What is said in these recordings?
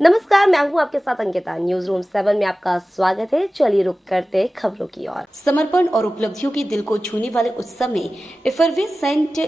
नमस्कार, मैं हूं आपके साथ अंकिता। न्यूज रूम 7 में आपका स्वागत है। चलिए रुक करते खबरों की ओर। समर्पण और उपलब्धियों की दिल को छूने वाले उत्सव में एफर्वेसेंट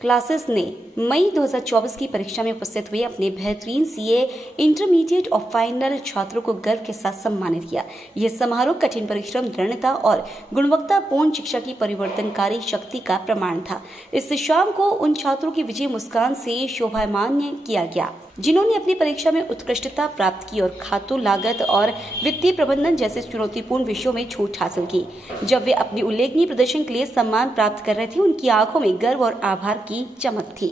क्लासेस ने मई 2024 की परीक्षा में उपस्थित हुए अपने बेहतरीन सीए इंटरमीडिएट और फाइनल छात्रों को गर्व के साथ सम्मानित किया। यह समारोह कठिन परिश्रम, दृढ़ता और गुणवत्तापूर्ण शिक्षा की परिवर्तनकारी शक्ति का प्रमाण था। इस शाम को उन छात्रों की विजय मुस्कान से शोभायमान किया गया जिन्होंने अपनी परीक्षा में उत्कृष्टता प्राप्त की और खातों, लागत और वित्तीय प्रबंधन जैसे चुनौतीपूर्ण विषयों में छूट हासिल की। जब वे अपनी उल्लेखनीय प्रदर्शन के लिए सम्मान प्राप्त कर रहे थे, उनकी आंखों में गर्व और आभार की चमक थी।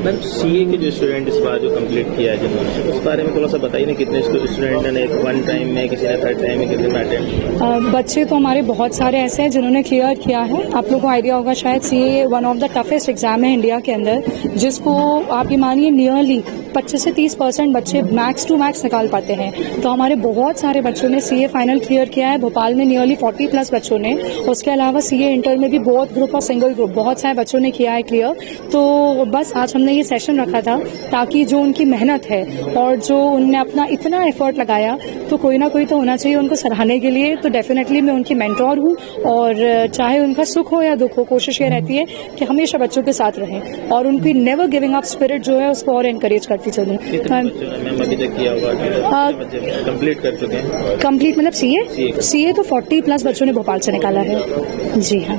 मैम, सीए के जो स्टूडेंट इस बार जो कंप्लीट किया है जिन्होंने, उस बारे में थोड़ा सा बताइए ना, कितने स्टूडेंट ने वन टाइम में, किसी ने थर्ड टाइम में, कितने में अटेंड? बच्चे तो हमारे बहुत सारे ऐसे हैं जिन्होंने क्लियर किया है। आप लोगों को आइडिया होगा शायद CA one of the toughest exam है इंडिया के अंदर, जिसको आप ये मानिए नियरली 25 से 30% बच्चे मैक्स टू मैक्स निकाल पाते हैं। तो हमारे बहुत सारे बच्चों ने सीए फाइनल क्लियर किया है। भोपाल में नियरली 40+ बच्चों ने, उसके अलावा सीए इंटर में भी बहुत ग्रुप और सिंगल ग्रुप बहुत सारे बच्चों ने किया है क्लियर। तो बस आज हमने ये सेशन रखा था ताकि जो उनकी मेहनत है और जो उनने अपना इतना एफर्ट लगाया, तो कोई ना कोई तो होना चाहिए उनको सराहने के लिए। तो डेफिनेटली मैं उनकी मेंटोर हूँ और चाहे उनका सुख हो या दुख हो, कोशिश ये रहती है कि हमेशा बच्चों के साथ रहें और उनकी नेवर गिविंग अप स्पिरिट जो है उसको और एनकरेज करती चलूँ। कंप्लीट कर चुके हैं? कंप्लीट मतलब सीए तो 40+ बच्चों ने भोपाल से निकाला है। जी हाँ।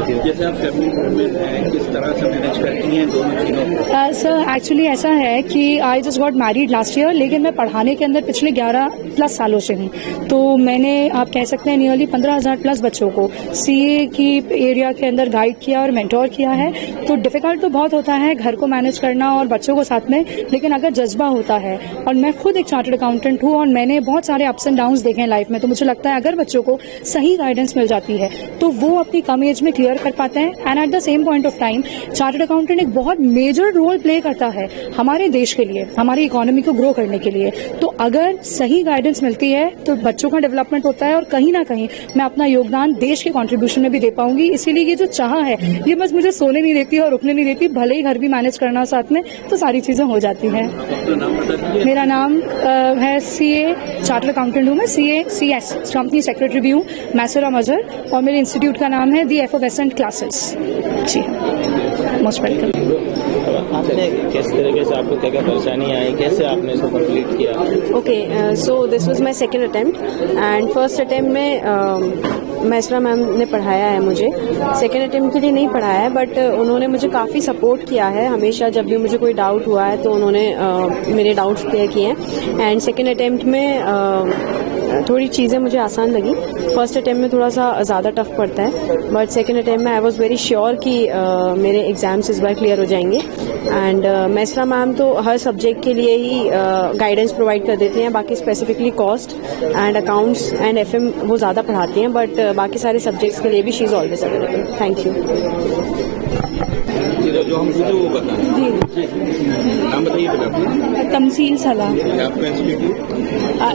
जैसे आप फैमिली में हैं, किस तरह से मैनेज करती हैं दोनों चीज़ों? सर एक्चुअली ऐसा है कि I just got married last year, लेकिन मैं पढ़ाने के अंदर पिछले 11+ सालों से हूँ। तो मैंने, आप कह सकते हैं, नियरली 15,000+ बच्चों को सीए की एरिया के अंदर गाइड किया और मेंटोर किया है। तो डिफिकल्ट तो बहुत होता है घर को मैनेज करना और बच्चों को साथ में, लेकिन अगर जज्बा होता है, और मैं खुद एक चार्टर्ड अकाउंटेंट हूँ और मैंने बहुत सारे अप्स एंड डाउन्स देखे हैं लाइफ में, तो मुझे लगता है अगर बच्चों को सही गाइडेंस मिल जाती है तो वो अपनी कम एज में क्लियर कर पाते हैं। And at the same point of time chartered accountant एक बहुत मेजर रोल प्ले करता है हमारे देश के लिए, हमारी इकोनॉमी को ग्रो करने के लिए। तो अगर सही गाइडेंस मिलती है तो बच्चों का डेवलपमेंट होता है और कहीं ना कहीं मैं अपना योगदान देश के कंट्रीब्यूशन में भी दे पाऊंगी। इसीलिए ये जो चाह है, ये बस मुझे सोने नहीं देती और रुकने नहीं देती। भले ही घर भी मैनेज करना साथ में, तो सारी चीजें हो जाती हैं। मेरा नाम है सीए चार्टर्ड अकाउंटेंट हूँ मैं, CS कंपनी सेक्रेटरी भी हूँ, मैसरा मजहर, और मेरे इंस्टीट्यूट का नाम है दी एफर्वेसेंट क्लासेस। जी, मोस्ट वेलकम। आपने किस तरीके से, आपको क्या क्या परेशानी आई, कैसे आपने इसको कंप्लीट किया? Okay, so this was my second attempt and first attempt में मैसरा मैम ने पढ़ाया है मुझे। सेकंड अटेम्प्ट के लिए नहीं पढ़ाया है, बट उन्होंने मुझे काफ़ी सपोर्ट किया है हमेशा। जब भी मुझे कोई डाउट हुआ है तो उन्होंने मेरे डाउट्स क्लियर किए हैं। एंड सेकंड अटेम्प्ट में थोड़ी चीज़ें मुझे आसान लगी। फर्स्ट अटेम्प्ट में थोड़ा सा ज़्यादा टफ पड़ता है, बट सेकंड अटेम्प्ट में आई वाज वेरी श्योर कि मेरे एग्जाम्स इस बार क्लियर हो जाएंगे। एंड मैसरा मैम तो हर सब्जेक्ट के लिए ही गाइडेंस प्रोवाइड कर देती हैं। बाकी specifically cost and accounts and FM वो ज़्यादा पढ़ाती हैं, बट बाकी सारे सब्जेक्ट्स के लिए भी she is always available. Thank you. जो हम पूछे वो बताएं। जी, नाम बताइए अपना। तमसील सलाह, आपका इंस्टीट्यूट?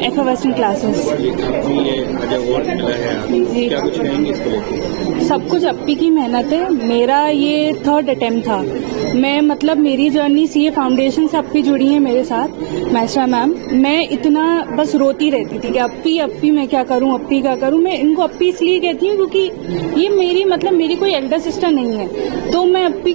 Effervescent classes. ये अवार्ड मिला है आपको, जी। क्या कुछ कहेंगे इसको लेकर? सब कुछ अप्पी की मेहनत है। मेरा ये 3rd अटेम्प्ट था। मैं, मतलब मेरी जर्नी सीए फाउंडेशन से अप्पी जुड़ी है मेरे साथ, मैसरा मैम। मैं इतना बस रोती रहती थी कि अप्पी मैं क्या करूं, अप्पी क्या करूं। मैं इनको अप्पी इसलिए कहती हूँ क्योंकि ये मेरी, मतलब मेरी कोई एल्डर सिस्टर नहीं है। तो मैं अप्पी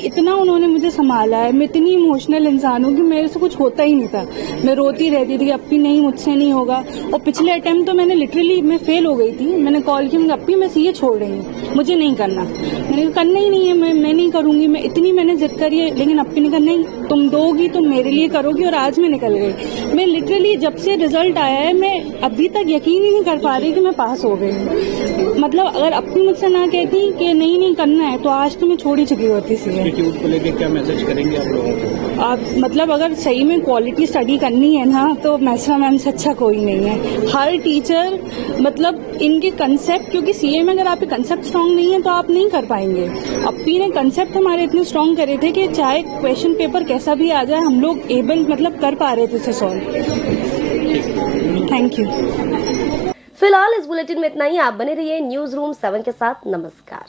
इतना उन्होंने मुझे संभाला है। मैं इतनी इमोशनल इंसान हूँ कि मेरे से कुछ होता ही नहीं था। मैं रोती रहती थी कि अप्पी नहीं, मुझसे नहीं होगा। और पिछले अटेम्प्ट तो मैंने लिटरली, मैं फेल हो गई थी। मैंने कॉल किया, अप्पी मैं सीए छोड़ रही हूँ, मुझे नहीं करना। मैंने करना ही नहीं है, मैं नहीं करूंगी। मैं इतनी मैंने जिद करी है, लेकिन अप्पी ने कहा नहीं, तुम दोगी तो मेरे लिए करोगी। और आज मैं निकल गई। मैं लिटरली जब से रिजल्ट आया है, मैं अभी तक यकीन ही नहीं कर पा रही कि मैं पास हो गई हूँ। मतलब अगर अप्पी मुझसे ना कहती कि नहीं करना है, तो आज तो मैं छोड़ ही चुकी होती सीए। इंस्टीट्यूट को लेकर क्या मैसेज करेंगे आप लोगों को? आप, मतलब अगर सही में क्वालिटी स्टडी करनी है ना, तो मैसरा मैम से अच्छा कोई नहीं है। हर टीचर, मतलब इनके कंसेप्ट, क्योंकि सीए में अगर आपके कंसेप्ट स्ट्रांग नहीं है तो आप नहीं कर पाएंगे। अप्पी ने कंसेप्ट हमारे इतने स्ट्रांग करे थे कि चाहे क्वेश्चन पेपर कैसा भी आ जाए, हम लोग एबल, मतलब कर पा रहे थे उसे सॉल्व। Thank you. फिलहाल इस बुलेटिन में इतना ही। आप बने रहिए न्यूज रूम 7 के साथ। नमस्कार।